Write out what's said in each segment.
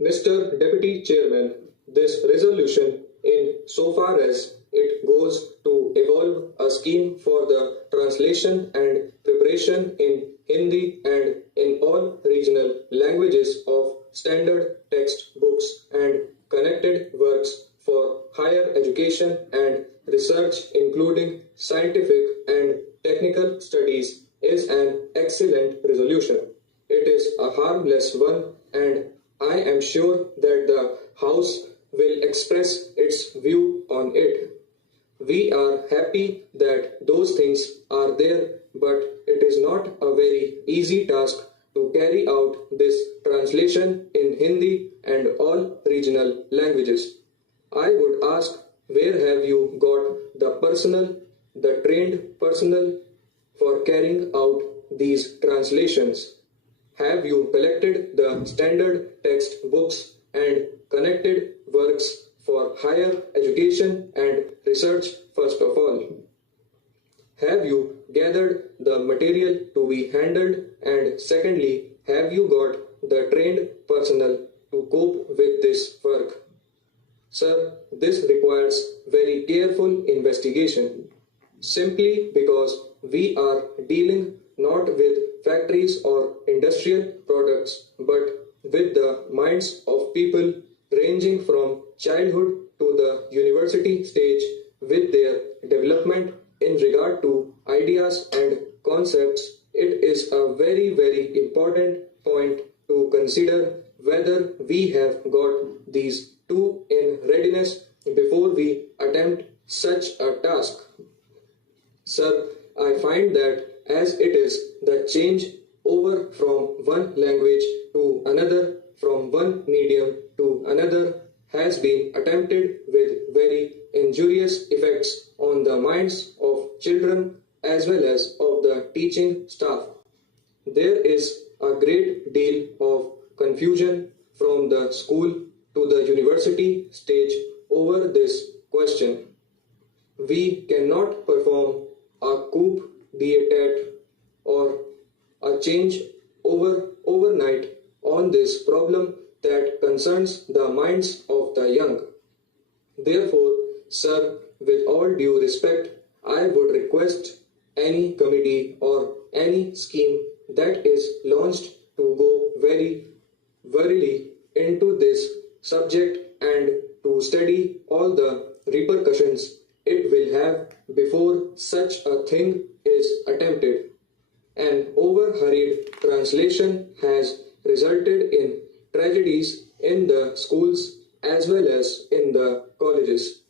Mr. Deputy Chairman, this resolution, in so far as it goes to evolve a scheme for the translation and preparation in Hindi and in all regional languages of standard textbooks and connected works for higher education and research, including scientific and technical studies, is an excellent resolution. It is a harmless one, and I am sure that the House will express its view on it. We are happy that those things are there, but it is not a very easy task to carry out this translation in Hindi and all regional languages. I would ask, where have you got the personnel, the trained personnel for carrying out these translations? Have you collected the standard textbooks and connected works for higher education and research first of all? Have you gathered the material to be handled, and secondly, have you got the trained personnel to cope with this work? Sir, this requires very careful investigation, simply because we are dealing not with factories or industrial products, but with the minds of people ranging from childhood to the university stage, with their development in regard to ideas and concepts. It is a very, very important point to consider whether we have got these two in readiness before we attempt such a task. Sir, I find that as it is the change over from one language to another, from one medium to another, has been attempted with very injurious effects on the minds of children as well as of the teaching staff. There is a great deal of confusion from the school to the university stage over this question. We cannot perform a coup d'etat or a change overnight on this problem that concerns the minds of the young. Therefore, sir, with all due respect, I would request any committee or any scheme that is launched to go very thoroughly into this subject and to study all the repercussions it will have before such a thing is attempted. An over-hurried translation has resulted in tragedies in the schools as well as in the colleges.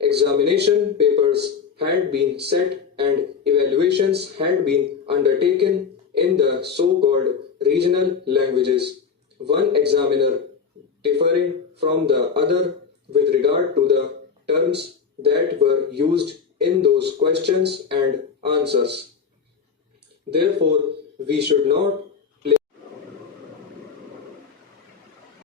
Examination papers had been set and evaluations had been undertaken in the so-called regional languages, one examiner differing from the other with regard to the terms that were used in those questions and answers. Therefore, we should not